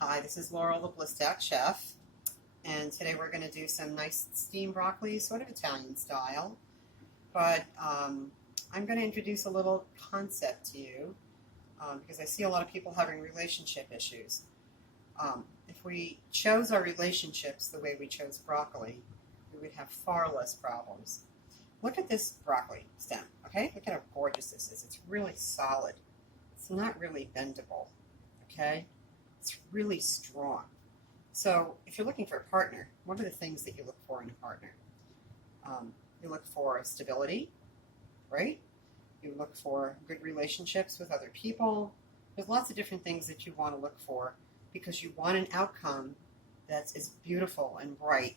Hi, this is Laurel, the Blissed Out Chef, and today we're going to do some nice steamed broccoli, sort of Italian style, but I'm going to introduce a little concept to you because I see a lot of people having relationship issues. If we chose our relationships the way we chose broccoli, we would have far less problems. Look at this broccoli stem, okay? Look at how gorgeous this is. It's really solid. It's not really bendable, okay? It's really strong. So if you're looking for a partner, what are the things that you look for in a partner? You look for stability, right? You look for good relationships with other people. There's lots of different things that you want to look for because you want an outcome that's as beautiful and bright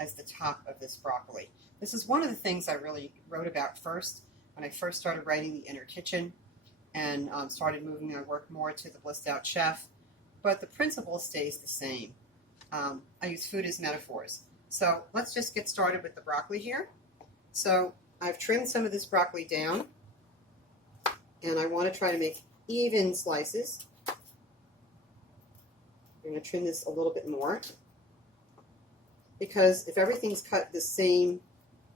as the top of this broccoli. This is one of the things I really wrote about first when I first started writing The Inner Kitchen and started moving my work more to the Blissed Out Chef. But the principle stays the same. I use food as metaphors. So let's just get started with the broccoli here. So I've trimmed some of this broccoli down, and I want to try to make even slices. I'm going to trim this a little bit more, because if everything's cut the same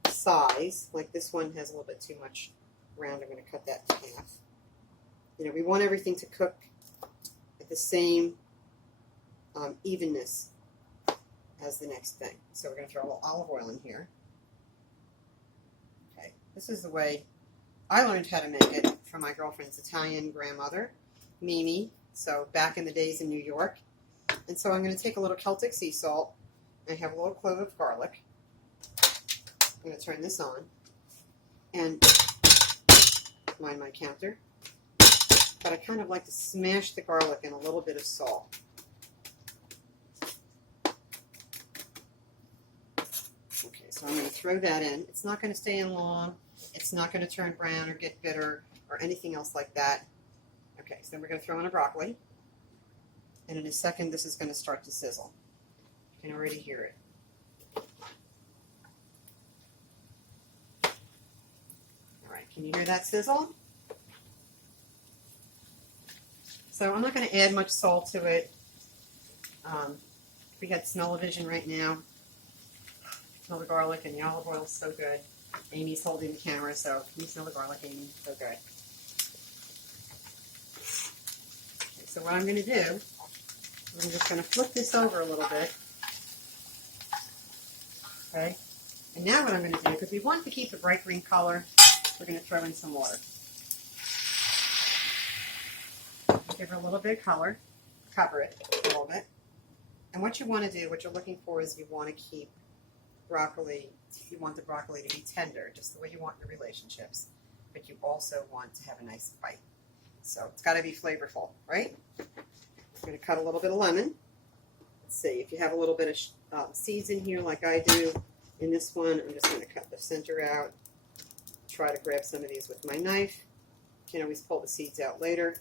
size, like this one has a little bit too much round, I'm going to cut that in half. You know, we want everything to cook at the same evenness as the next thing. So we're going to throw a little olive oil in here. Okay, this is the way I learned how to make it from my girlfriend's Italian grandmother, Mimi, so back in the days in New York. And so I'm going to take a little Celtic sea salt. I have a little clove of garlic. I'm going to turn this on and mind my counter. But I kind of like to smash the garlic in a little bit of salt. Okay, so I'm going to throw that in. It's not going to stay in long. It's not going to turn brown or get bitter or anything else like that. Okay, so then we're going to throw in a broccoli. And in a second, this is going to start to sizzle. You can already hear it. All right, can you hear that sizzle? So I'm not going to add much salt to it. We got smell-o-vision right now. Smell the garlic and the olive oil is so good. Amy's holding the camera, so can you smell the garlic, Amy? So good. Okay, so what I'm going to do, I'm just going to flip this over a little bit. Okay? And now what I'm going to do, because we want to keep the bright green color, we're going to throw in some water. Give her a little bit of color, cover it a little bit. And what you want to do, what you're looking for is you want to keep broccoli, you want the broccoli to be tender, just the way you want in your relationships, but you also want to have a nice bite. So it's got to be flavorful, right? I'm going to cut a little bit of lemon. Let's see, if you have a little bit of seeds in here like I do, in this one, I'm just going to cut the center out. Try to grab some of these with my knife. You can always pull the seeds out later.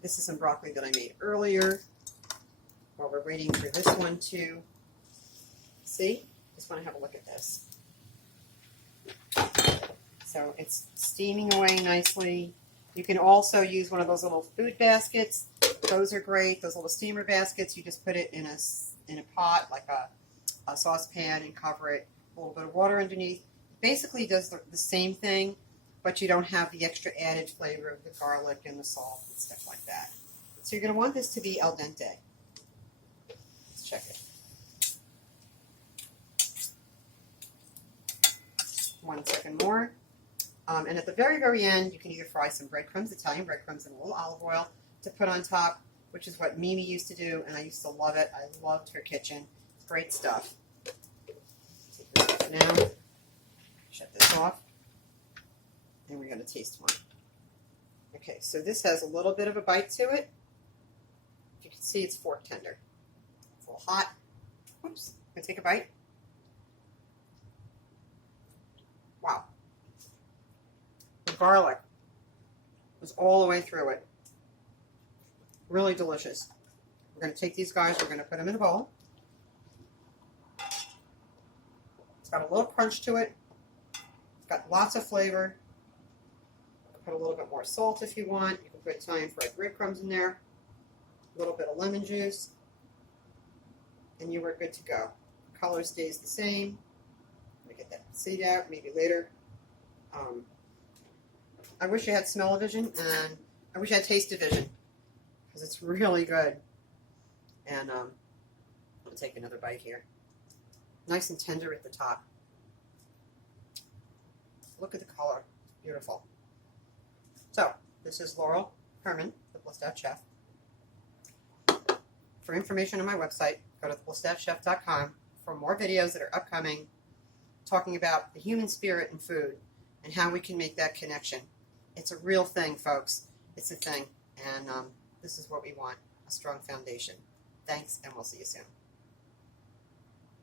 This is some broccoli that I made earlier while we're waiting for this one to, see? Just want to have a look at this. So it's steaming away nicely. You can also use one of those little food baskets. Those are great. Those little steamer baskets. You just put it in a pot, like a saucepan, and cover it. A little bit of water underneath. Basically does the same thing, but you don't have the extra added flavor of the garlic and the salt and stuff like that. So you're going to want this to be al dente. Let's check it. 1 second more. And at the very, very end, you can either fry some breadcrumbs, Italian breadcrumbs, and a little olive oil to put on top, which is what Mimi used to do, and I used to love it. I loved her kitchen. Great stuff. Take this off now. Shut this off. And we're going to taste one. Okay, so this has a little bit of a bite to it. You can see it's fork tender. It's a little hot. Oops, I'm going to take a bite. Wow. The garlic was all the way through it. Really delicious. We're going to take these guys, we're going to put them in a bowl. It's got a little crunch to it. It's got lots of flavor. Put a little bit more salt if you want. You can Put Italian fried breadcrumbs in there, a little bit of lemon juice, and you are good to go. Color stays the same. Let me get that seed out, maybe later. I wish I had smell-o-vision, and I wish I had taste-o-vision, because it's really good. And I'll take another bite here. Nice and tender at the top. Look at the color. It's beautiful. So, this is Laurel Herman, the Blissed Out Chef. For information on my website, go to theblessedoutchef.com for more videos that are upcoming, talking about the human spirit in food and how we can make that connection. It's a real thing, folks. It's a thing. And this is what we want, a strong foundation. Thanks, and we'll see you soon.